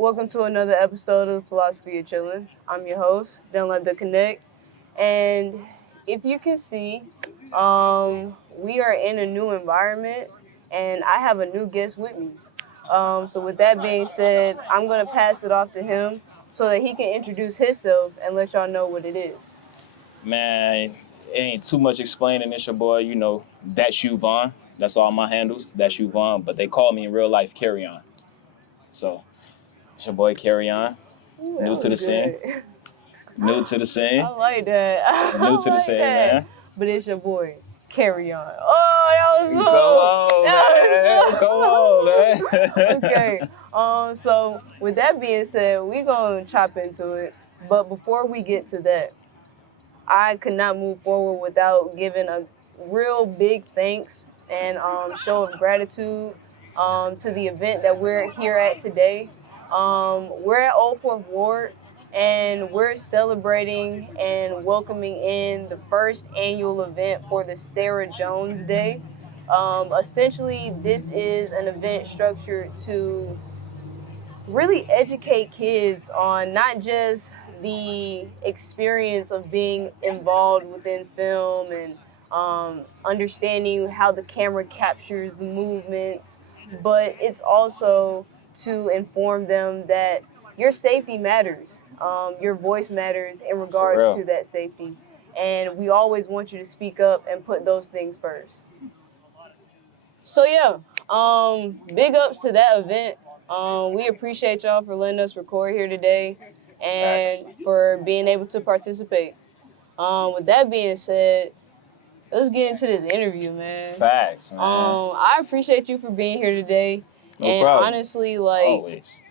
Welcome to another episode of the Philosophy of Chillin. I'm your host, Don't Let the Connect. And if you can see, we are in a new environment and I have a new guest with me. So with that being said, I'm going to pass it off to him so that he can introduce himself and let y'all know what it is. Man, it ain't too much explaining. It's your boy, that's you, Vaughn. That's all my handles. That's you, Vaughn. But they call me in real life Carry On. So, it's your boy Carry On. Ooh, New to the scene. New to the scene. I like that. New to the scene, man. But it's your boy, Carry On. Oh, that was Come on, man. Okay. So with that being said, we're gonna chop into it. But before we get to that, I could not move forward without giving a real big thanks and show of gratitude to the event that we're here at today. We're at Old Fourth Ward, and we're celebrating and welcoming in the first annual event for the Sarah Jones Day. Essentially, this is an event structured to really educate kids on not just the experience of being involved within film and understanding how the camera captures the movements, but it's also to inform them that your safety matters. Your voice matters in regards to that safety. And we always want you to speak up and put those things first. So yeah, big ups to that event. We appreciate y'all for letting us record here today and for being able to participate. With that being said, let's get into this interview, man. Facts, man. I appreciate you for being here today. No problem. Honestly, like, always.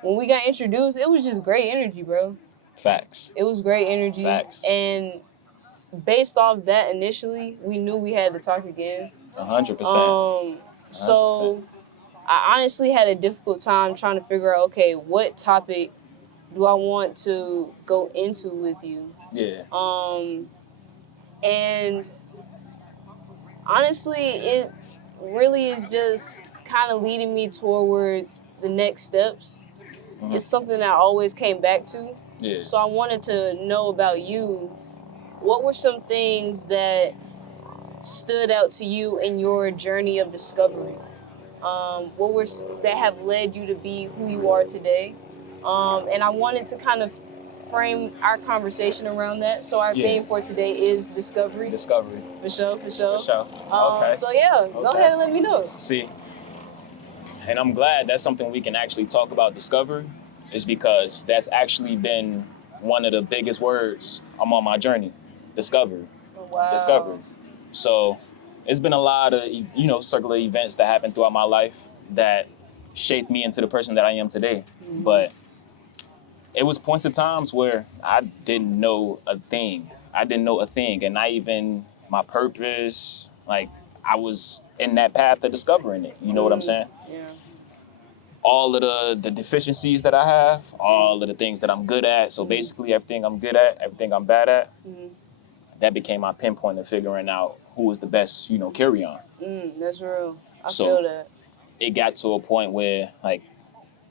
When we got introduced, it was just great energy, bro. Facts. It was great energy. Facts. And based off that initially, we knew we had to talk again. 100%. So I honestly had a difficult time trying to figure out, okay, what topic do I want to go into with you? Yeah. And honestly, it really is just kind of leading me towards the next steps. Mm-hmm. It's something that I always came back to. Yeah. So I wanted to know about you. What were some things that stood out to you in your journey of discovery? What were that have led you to be who you are today? And I wanted to kind of frame our conversation around that. So our theme for today is discovery. Discovery. For sure. Okay. So go ahead and let me know. See, and I'm glad that's something we can actually talk about, discovery, is because that's actually been one of the biggest words I'm on my journey, discovery. Oh, wow. Discovery. So it's been a lot of, circular events that happened throughout my life that shaped me into the person that I am today. Mm-hmm. But it was points of times where I didn't know a thing. And not even my purpose. Like, I was in that path of discovering it. You know what I'm saying? Yeah. All of the deficiencies that I have, all of the things that I'm good at. So basically everything I'm good at, everything I'm bad at, that became my pinpoint of figuring out who was the best, Carry On. That's real. I feel that. It got to a point where,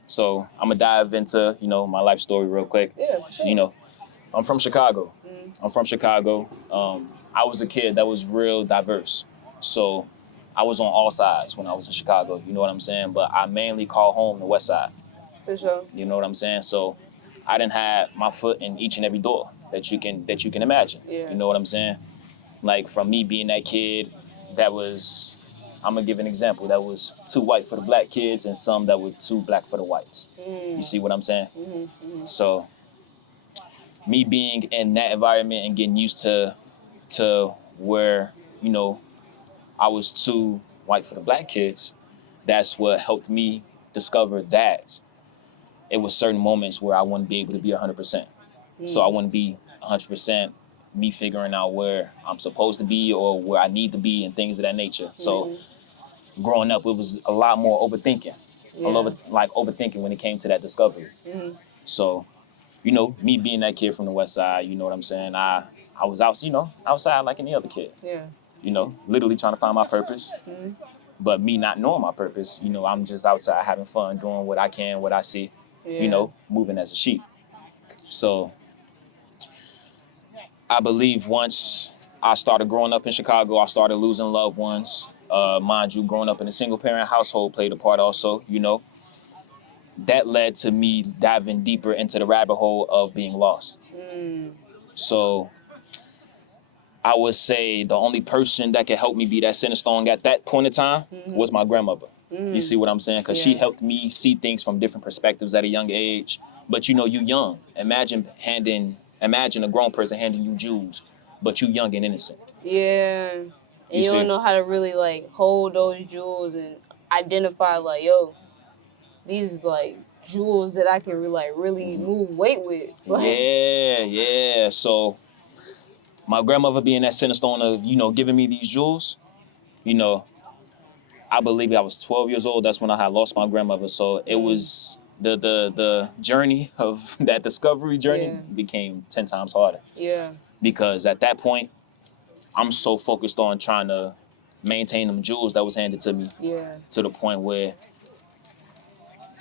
so I'm gonna dive into, my life story real quick. Yeah, sure. I'm from Chicago. I was a kid that was real diverse. So I was on all sides when I was in Chicago, you know what I'm saying? But I mainly call home the West Side. For sure. You know what I'm saying? So I didn't have my foot in each and every door that you can imagine. Yeah. You know what I'm saying? Like, from me being that kid that was, I'm gonna give an example, that was too white for the black kids and some that were too black for the whites. You see what I'm saying? So me being in that environment and getting used to where, I was too white for the black kids, that's what helped me discover that it was certain moments where I wouldn't be able to be 100%. So I wouldn't be 100% me figuring out where I'm supposed to be or where I need to be and things of that nature. So growing up, it was a lot more overthinking. Yeah. Overthinking when it came to that discovery. So, me being that kid from the West Side, you know what I'm saying? I was out, outside like any other kid. Yeah. Literally trying to find my purpose. But me not knowing my purpose, I'm just outside having fun, doing what I can, what I see. Yeah. moving as a sheep. So I believe once I started growing up in Chicago, I started losing loved ones. Mind you, growing up in a single parent household played a part also, that led to me diving deeper into the rabbit hole of being lost. So I would say the only person that could help me be that center stone at that point in time was my grandmother. You see what I'm saying? Because she Yeah. helped me see things from different perspectives at a young age. But you young. Imagine a grown person handing you jewels, but you young and innocent. Yeah. And You you see? don't know how to really like hold those jewels and identify like, yo, these is like jewels that I can really move weight with. Like, Yeah. So my grandmother being that center stone of, giving me these jewels, you know, I believe I was 12 years old. That's when I had lost my grandmother. So it was the journey of that discovery journey became 10 times harder. Yeah. Because at that point, I'm so focused on trying to maintain them jewels that was handed to me. Yeah. To the point where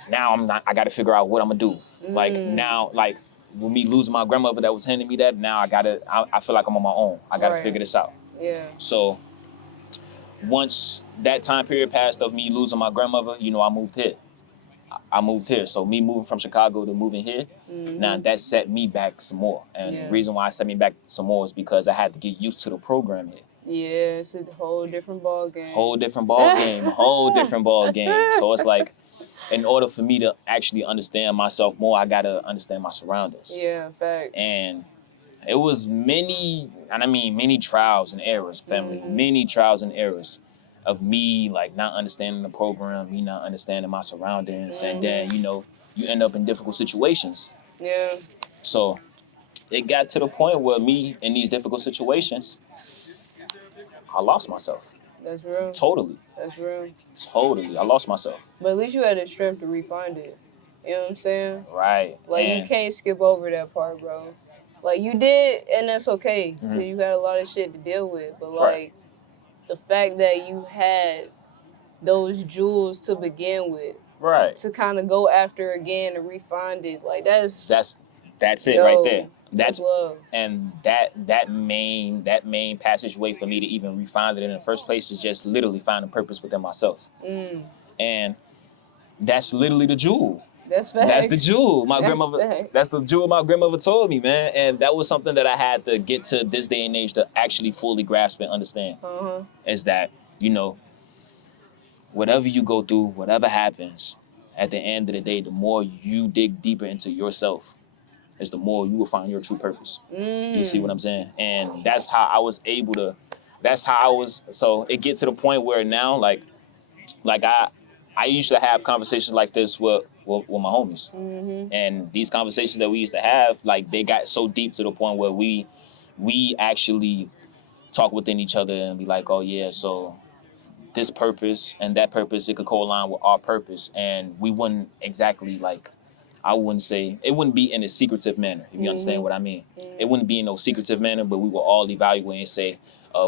now I got to figure out what I'm gonna do. Like now, like with me losing my grandmother that was handing me that, now I feel like I'm on my own. I gotta figure this out. Yeah. So once that time period passed of me losing my grandmother, I moved here. So me moving from Chicago to moving here, now that set me back some more. And the reason why it set me back some more is because I had to get used to the program here. Yeah, it's a whole different ball game. Whole different ball game. So it's like, in order for me to actually understand myself more, I gotta understand my surroundings. Yeah, facts. And it was many trials and errors, family. Many trials and errors of me like not understanding the program, me not understanding my surroundings, and then you end up in difficult situations. Yeah. So it got to the point where me in these difficult situations, I lost myself. That's real. Totally. That's real. Totally. I lost myself. But at least you had the strength to refind it. You know what I'm saying? Right. Like, you can't skip over that part, bro. Like, you did, and that's okay. Because you had a lot of shit to deal with. But, like, the fact that you had those jewels to begin with. Right. To kind of go after again and refine it. Like, that's it right there. That's love. And that main passageway for me to even refine it in the first place is just literally finding purpose within myself. And that's literally the jewel. That's facts. That's the jewel my That's grandmother. facts. That's the jewel my grandmother told me, man. And that was something that I had to get to this day and age to actually fully grasp and understand. Is that whatever you go through, whatever happens, at the end of the day, the more you dig deeper into yourself, is the more you will find your true purpose. You see what I'm saying? And that's how I was able to. So it gets to the point where now, like I used to have conversations like this with my homies. And these conversations that we used to have, like, they got so deep to the point where we actually talk within each other and be like, oh yeah, so this purpose and that purpose, it could co-align with our purpose. And we wouldn't exactly like, I wouldn't say, it wouldn't be in a secretive manner, if you understand what I mean. It wouldn't be in no secretive manner, but we will all evaluate and say,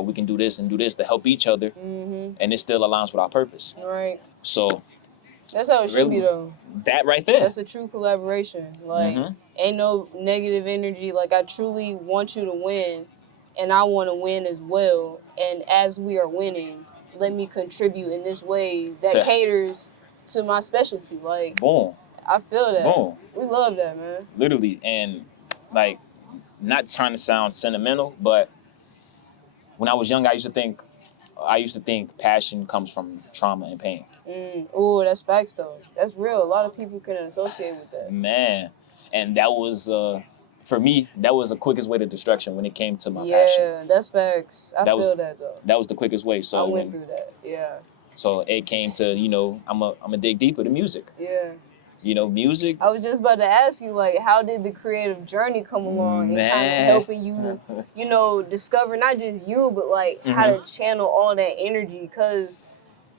we can do this and do this to help each other. And it still aligns with our purpose. Right. So that's how it should be, though. That right there. That's a true collaboration. Like, ain't no negative energy. Like, I truly want you to win, and I want to win as well. And as we are winning, let me contribute in this way that caters to my specialty. Like, boom. I feel that. Boom. We love that, man. Literally. And, like, not trying to sound sentimental, but when I was young, I used to think passion comes from trauma and pain. Oh, that's facts, though. That's real. A lot of people can associate with that. Man. And that was, for me, that was the quickest way to destruction when it came to my passion. Yeah, that's facts. I feel that, though. That was the quickest way. So I went through that, yeah. So it came to, I'm a dig deeper to music. Yeah. Music. I was just about to ask you, like, how did the creative journey come along and kind of helping you, discover not just you, but, like, how to channel all that energy? Because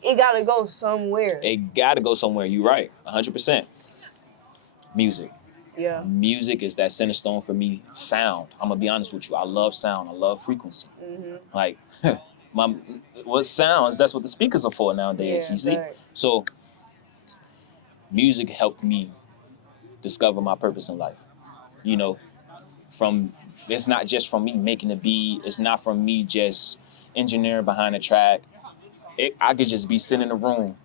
it got to go somewhere. It got to go somewhere. You're right, 100%. Music. Yeah. Music is that center stone for me. Sound. I'm going to be honest with you. I love sound. I love frequency. Like, what sounds, that's what the speakers are for nowadays, you see? Right. So music helped me discover my purpose in life. You know, from it's not just from me making the beat. It's not from me just engineering behind the track. I could just be sitting in a room.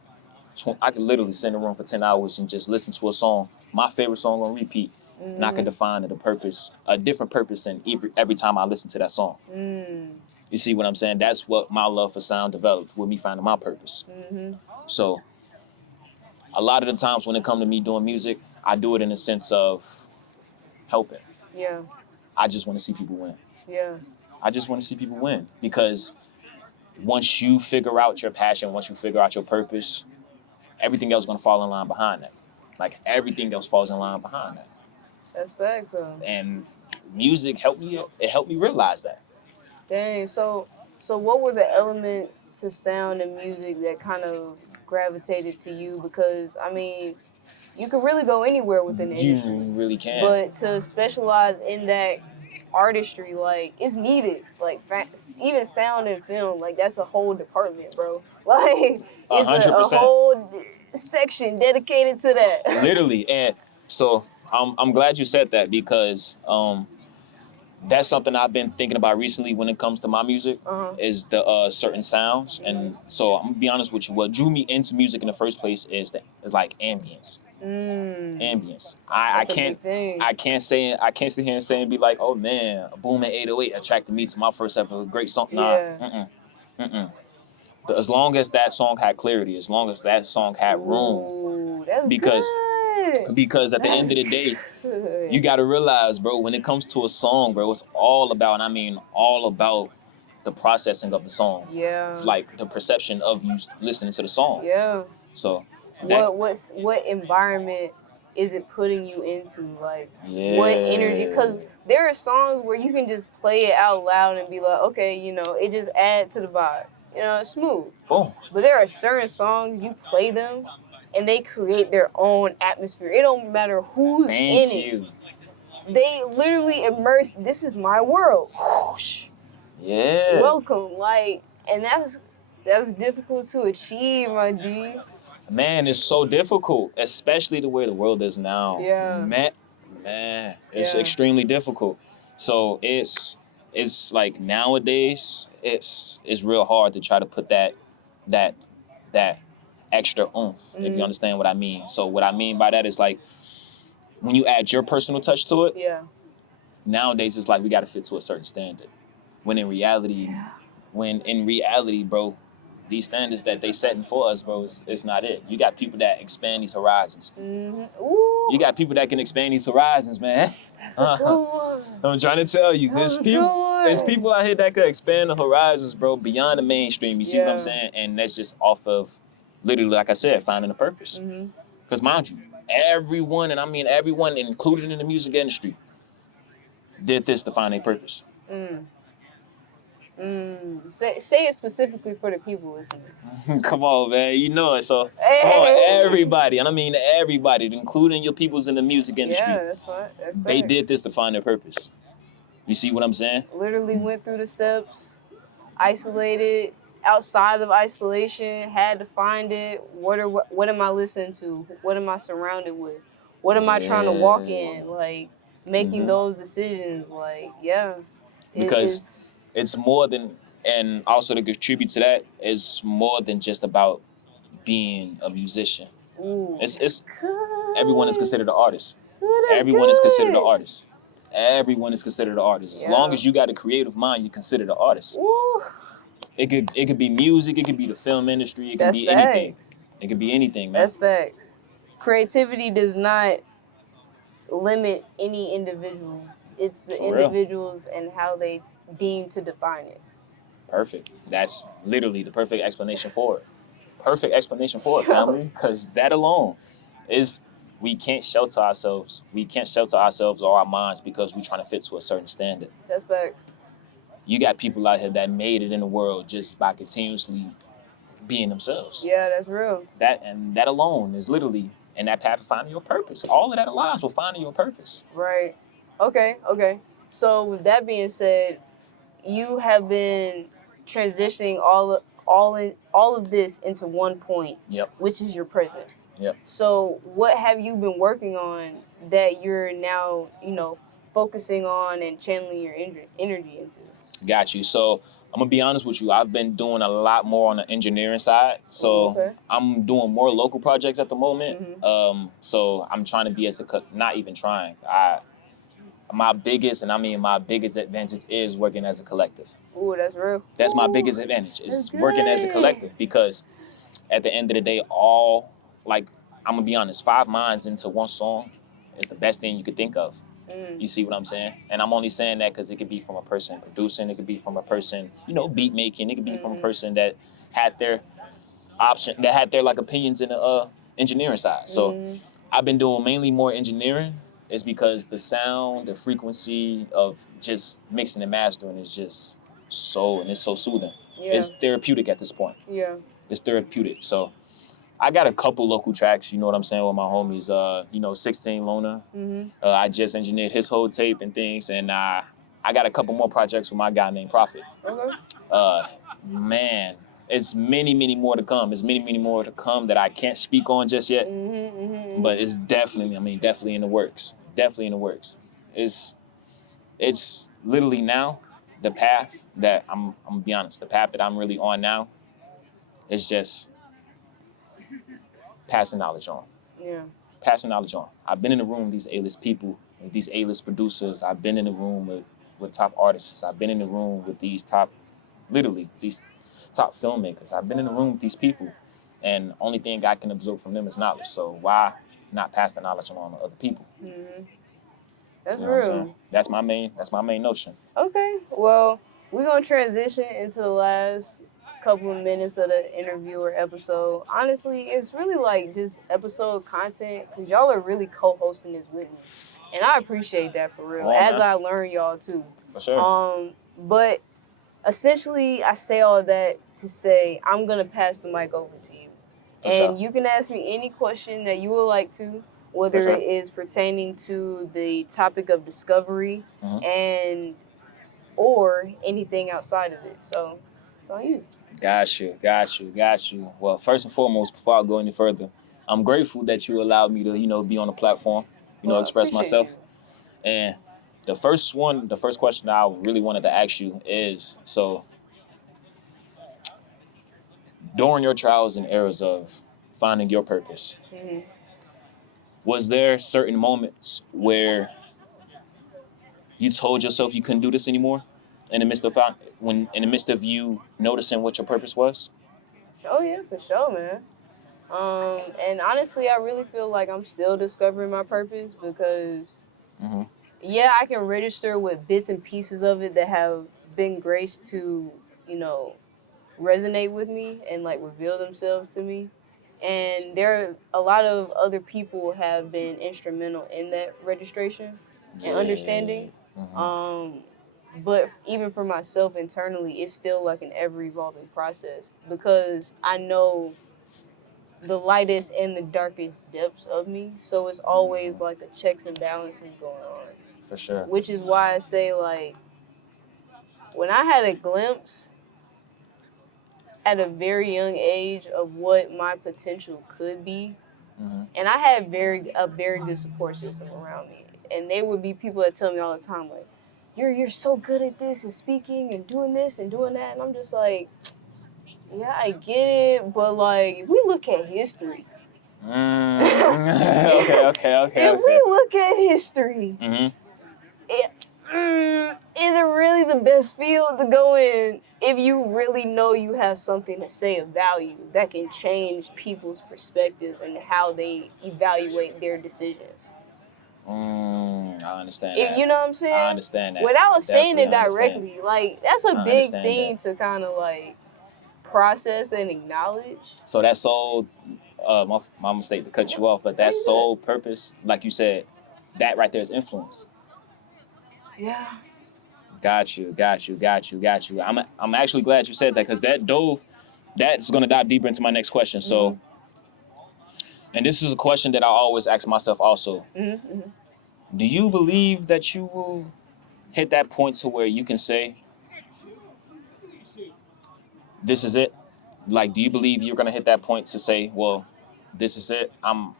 I could literally sit in a room for 10 hours and just listen to a song, my favorite song on repeat. And I could define a different purpose in every time I listen to that song. You see what I'm saying? That's what my love for sound developed with me finding my purpose. So a lot of the times when it comes to me doing music, I do it in a sense of helping. Yeah. I just want to see people win. Yeah. I just want to see people win because once you figure out your passion, once you figure out your purpose, everything else is going to fall in line behind that. Like everything else falls in line behind that. That's facts, though. And music helped me realize that. Dang. So what were the elements to sound and music that kind of gravitated to you? Because I mean, you can really go anywhere within the industry. You really can. But to specialize in that artistry, like, it's needed. Like, even sound and film, like, that's a whole department, bro. Like, it's a whole section dedicated to that. Literally. And so I'm glad you said that because that's something I've been thinking about recently when it comes to my music is the certain sounds. And so I'm gonna be honest with you. What drew me into music in the first place is like ambience. Ambience. I can't sit here and say and be like, oh man, a booming 808 attracted me to my first ever great song. Nah. As long as that song had clarity, as long as that song had room. That's because good. Because at the end of the day, you gotta realize, bro, when it comes to a song, bro, it's all about, and I mean all about the processing of the song. Yeah. Like the perception of you listening to the song. Yeah. So what environment is it putting you into? Like what energy? Because there are songs where you can just play it out loud and be like, okay, you know, it just adds to the vibe. You know, it's smooth. Boom. But there are certain songs you play them and they create their own atmosphere. It don't matter who's in it. They literally immerse. This is my world. Whoosh. Yeah. Welcome. Like, and that's difficult to achieve, my G. Man, it's so difficult, especially the way the world is now. Yeah. Man, it's extremely difficult. So it's like nowadays it's real hard to try to put that extra oomph, if you understand what I mean. So what I mean by that is like when you add your personal touch to it. Yeah. Nowadays it's like we got to fit to a certain standard. When in reality, bro, these standards that they setting for us, bro, it's not it. You got people that expand these horizons. Ooh. You got people that can expand these horizons, man. That's a good one. I'm trying to tell you, there's people out here that could expand the horizons, bro, beyond the mainstream. You see what I'm saying? And that's just off of, literally, like I said, finding a purpose. Because mind you, everyone, and I mean everyone included in the music industry, did this to find a purpose. Say it specifically for the people listening. Come on, man. You know it. So, everybody, and I mean everybody, including your peoples in the music industry. Yeah, that's fine. They did this to find their purpose. You see what I'm saying? Literally went through the steps, isolated, outside of isolation, had to find it. What am I listening to? What am I surrounded with? What am I trying to walk in? Like, making those decisions. Like, because it's more than, and also to contribute to that, it's more than just about being a musician. Ooh, it's everyone is considered an artist. Everyone is considered an artist. Everyone is considered an artist. As long as you got a creative mind, you're considered an artist. Ooh. It could be music, it could be the film industry, it could be anything. It could be anything, man. That's facts. Creativity does not limit any individual. It's the individuals and how they deem to define it. Perfect. That's literally the perfect explanation for it. Perfect explanation for it, family. Because that alone is, we can't shelter ourselves. We can't shelter ourselves or our minds because we're trying to fit to a certain standard. That's facts. You got people out here that made it in the world just by continuously being themselves. Yeah, that's real. That alone is literally in that path of finding your purpose. All of that aligns with finding your purpose. Right. Okay. So with that being said, you have been transitioning all of this into one point. Yep. Which is your present. Yep. So what have you been working on that you're now, focusing on and channeling your energy into? Got you. So I'm gonna be honest with you. I've been doing a lot more on the engineering side. So Okay. I'm doing more local projects at the moment. Mm-hmm. So I'm trying to be not even trying. My biggest, and I mean my biggest advantage is working as a collective. Ooh, that's real. That's my Ooh, biggest advantage that's is working as a good. collective, because at the end of the day, like I'm gonna be honest, 5 minds into one song is the best thing you could think of. You see what I'm saying? And I'm only saying that because it could be from a person producing, it could be from a person, beat making, it could be from a person that had their like opinions in the engineering side. So I've been doing mainly more engineering. Is because the sound, the frequency of just mixing and mastering is just and it's so soothing. Yeah. It's therapeutic at this point. Yeah. It's therapeutic. So I got a couple local tracks, you know what I'm saying, with my homies. 16 Lona. I just engineered his whole tape and things, and I got a couple more projects with my guy named Prophet. Okay. Man, it's many, many more to come. There's many, many more to come that I can't speak on just yet, but it's definitely in the works. Definitely in the works. It's literally now the path that I'm gonna be honest, the path that I'm really on now is just passing knowledge on. Yeah. Passing knowledge on. I've been in the room with these A-list people, with these A-list producers. I've been in the room with top artists. I've been in the room with these top filmmakers. I've been in the room with these people, and only thing I can absorb from them is knowledge. So why not pass the knowledge on to other people? That's You know what I'm real. saying? That's my main notion. Okay. Well, we're gonna transition into the last couple of minutes of the interview or episode. Honestly, it's really like just episode content because y'all are really co-hosting this with me, and I appreciate that for real. Come on, As man. I learn y'all too. For sure. But essentially, I say all that to say I'm gonna pass the mic over to you, For and sure. you can ask me any question that you would like to, whether For sure. it is pertaining to the topic of discovery and or anything outside of it. So it's on you. Got you. Well, first and foremost, before I go any further, I'm grateful that you allowed me to, be on the platform, Well, express appreciate myself. you. And the first question I really wanted to ask you is, so during your trials and errors of finding your purpose, was there certain moments where you told yourself you couldn't do this anymore in the midst of you noticing what your purpose was? Oh yeah, for sure, man. And honestly, I really feel like I'm still discovering my purpose because, yeah, I can register with bits and pieces of it that have been graced to, resonate with me and like reveal themselves to me. And there are a lot of other people have been instrumental in that registration and understanding. But even for myself internally, it's still like an ever evolving process because I know the lightest and the darkest depths of me. So it's always like a checks and balances going on. For sure. Which is why I say, like, when I had a glimpse at a very young age of what my potential could be, and I had a very good support system around me. And they would be people that tell me all the time, like, you're so good at this and speaking and doing this and doing that. And I'm just like, yeah, I get it, but like if we look at history, Okay. if we look at history, is it really the best field to go in if you really know you have something to say of value that can change people's perspective and how they evaluate their decisions? I understand that. You know what I'm saying? I understand that. Without saying it Definitely directly, like that's a big thing to kind of like process and acknowledge. So that sole, my mistake to cut you off, but that sole purpose, like you said, that right there is influence. Yeah. Got you. I'm actually glad you said that because that's going to dive deeper into my next question. So, and this is a question that I always ask myself also. Do you believe that you will hit that point to where you can say, this is it? Like, do you believe you're going to hit that point to say, well, this is it. I'm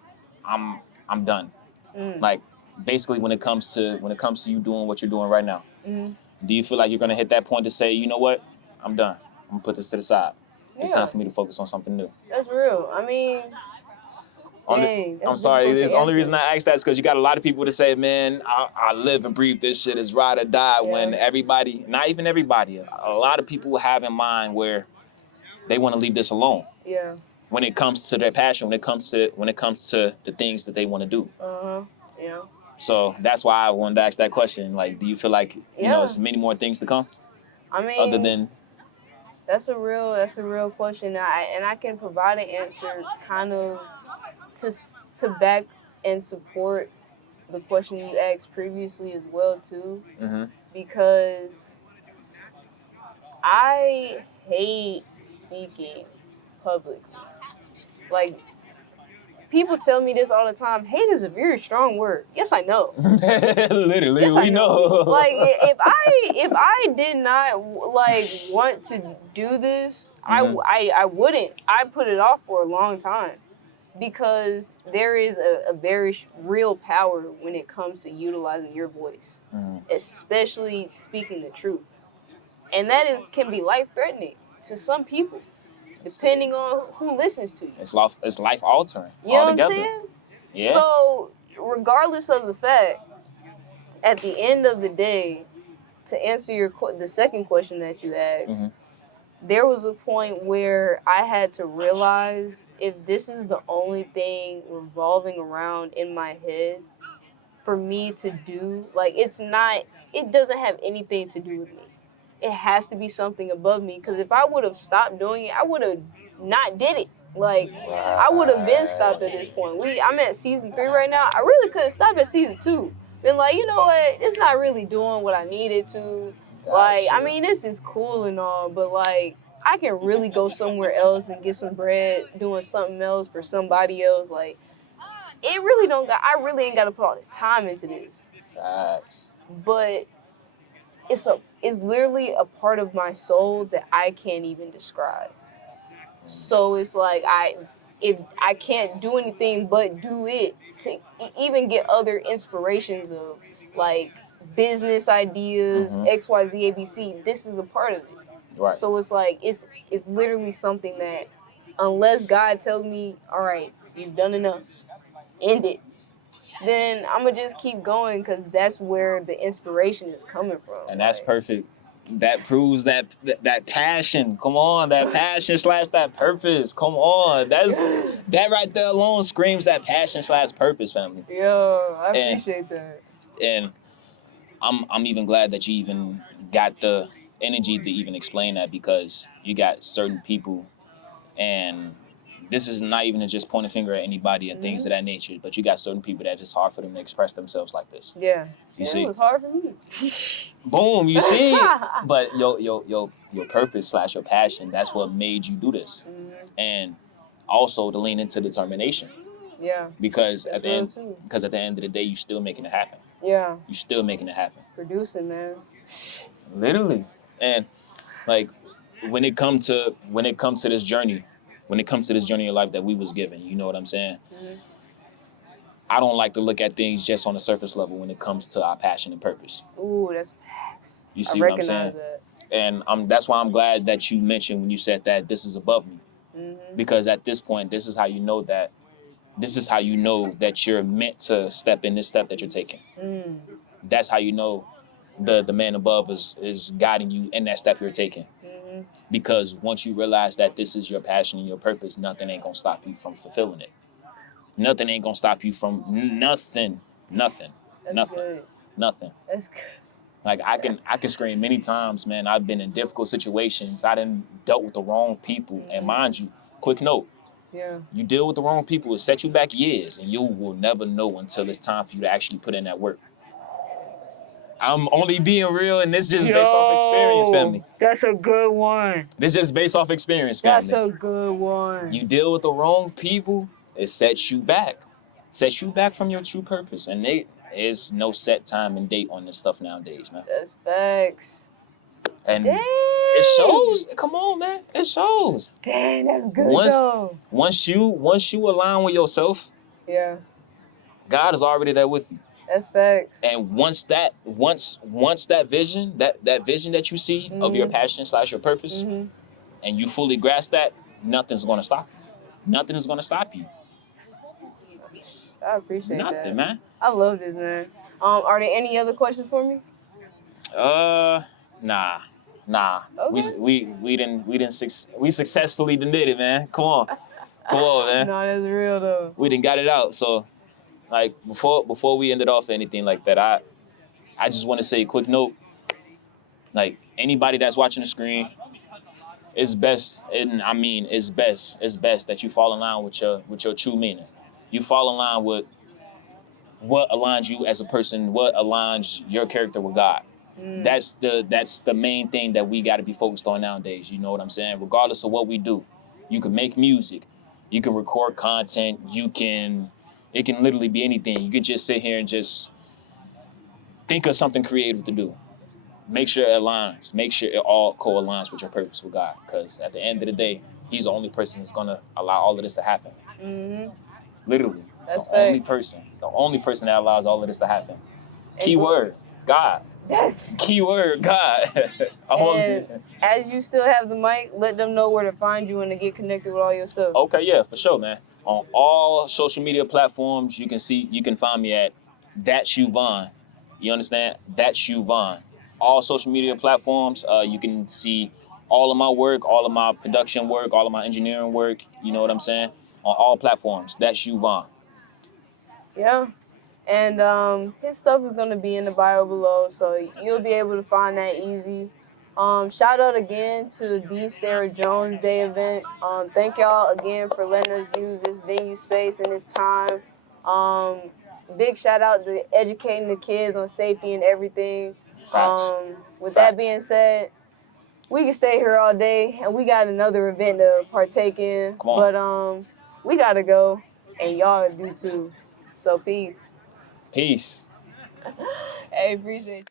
done. Mm. Like basically when it comes to you doing what you're doing right now, do you feel like you're gonna hit that point to say, you know what, I'm done. I'm gonna put this to the side. It's time for me to focus on something new. That's real. I mean, dang, that's I'm sorry. difficult to The only answer. reason I asked that is because you got a lot of people to say, man, I live and breathe this shit is ride or die. Yeah. When everybody, not even everybody, a lot of people have in mind where they want to leave this alone. Yeah. When it comes to their passion, when it comes to the things that they want to do. Yeah. So that's why I wanted to ask that question. Like, do you feel like you know it's many more things to come? I mean, other than that's a real question. I can provide an answer kind of to back and support the question you asked previously as well too, because I hate speaking publicly. Like, people tell me this all the time. Hate is a very strong word. Yes, I know. Literally, yes, we know. Like, if I did not like want to do this, I wouldn't. I put it off for a long time, because there is a very real power when it comes to utilizing your voice, especially speaking the truth, and that can be life threatening to some people, depending on who listens to you. It's life altering. You know altogether. what I'm saying? Yeah. So, regardless of the fact, at the end of the day, to answer the second question that you asked, there was a point where I had to realize, if this is the only thing revolving around in my head for me to do, like, it doesn't have anything to do with me. It has to be something above me, because if I would have stopped doing it, I would have not did it. Like, I would have been stopped at this point. I'm at season 3 right now. I really couldn't stop at season 2. Been like, you know what? It's not really doing what I needed to. Like, I mean, this is cool and all, but like, I can really go somewhere else and get some bread doing something else for somebody else. Like, I really ain't got to put all this time into this. Facts. But it's literally a part of my soul that I can't even describe. So it's like, if I can't do anything but do it to even get other inspirations of, like, business ideas, XYZ, ABC, this is a part of it. Right. So it's like, it's literally something that, unless God tells me, all right, you've done enough, end it, then I'm going to just keep going, because that's where the inspiration is coming from. And that's perfect. That proves that passion. Come on, that passion / that purpose. Come on, that right there alone screams that passion / purpose, family. Yo, I appreciate that. And I'm even glad that you even got the energy to even explain that, because you got certain people, and this is not even to just point a finger at anybody and things of that nature, but you got certain people that it's hard for them to express themselves like this. Yeah. You see? It was hard for me. Boom, you see? But your purpose / your passion, that's what made you do this. And also to lean into determination. Yeah. Because at the end of the day, you're still making it happen. Yeah. You're still making it happen. Producing, man. Literally. And like, when it comes to this journey, in your life that we was given, you know what I'm saying? I don't like to look at things just on the surface level when it comes to our passion and purpose. Ooh, that's facts. You see what I'm saying? That. And that's why I'm glad that you mentioned when you said that this is above me. Because at this point, this is how you know that you're meant to step in this step that you're taking. That's how you know the man above is guiding you in that step you're taking. Because once you realize that this is your passion and your purpose, nothing ain't gonna stop you from fulfilling it. Nothing ain't gonna stop you from nothing. That's good. Nothing. That's good. Like, I can scream many times, man. I've been in difficult situations. I done dealt with the wrong people. And mind you, quick note. Yeah. You deal with the wrong people, it set you back years, and you will never know until it's time for you to actually put in that work. I'm only being real, and this is just based off experience, family. That's a good one. This is just based off experience, family. That's a good one. You deal with the wrong people, it sets you back. Sets you back from your true purpose. And there is no set time and date on this stuff nowadays, man. That's facts. And damn. It shows. Come on, man. It shows. Dang, that's good Once though. once you align with yourself, Yeah, God is already there with you. that's facts. And once that vision, that vision that you see of your passion / your purpose, and you fully grasp that, nothing's gonna stop you. Nothing is gonna stop you. I appreciate Nothing, that. man. I love this, man. Are there any other questions for me? Nah. Okay. We successfully did it, man. Come on, man. No, that's real though. We didn't got it out. So, like before we ended off anything like that, I just want to say a quick note. Like anybody that's watching the screen, it's best, and I mean it's best that you fall in line with your true meaning. You fall in line with what aligns you as a person, what aligns your character with God. That's the main thing that we got to be focused on nowadays. You know what I'm saying? Regardless of what we do, you can make music, you can record content, it can literally be anything. You could just sit here and just think of something creative to do. Make sure it aligns. Make sure it all co-aligns with your purpose with God. Because at the end of the day, He's the only person that's gonna allow all of this to happen. Literally, That's the only person that allows all of this to happen. Keyword, God. Yes. Keyword, God. And as you still have the mic, let them know where to find you and to get connected with all your stuff. Okay, yeah, for sure, man. On all social media platforms, you can find me at That's You Von. You understand? That's You Von. All social media platforms, you can see all of my work, all of my production work, all of my engineering work. You know what I'm saying? On all platforms, That's You Von. Yeah. And his stuff is gonna be in the bio below, so you'll be able to find that easy. Shout out again to the Sarah Jones Day event. Thank y'all again for letting us use this venue space and this time. Big shout out to educating the kids on safety and everything. Facts. With that Facts. being said, we can stay here all day, and we got another event to partake in. Come on. But we gotta go, and y'all do too. So peace. Peace. Hey, appreciate you.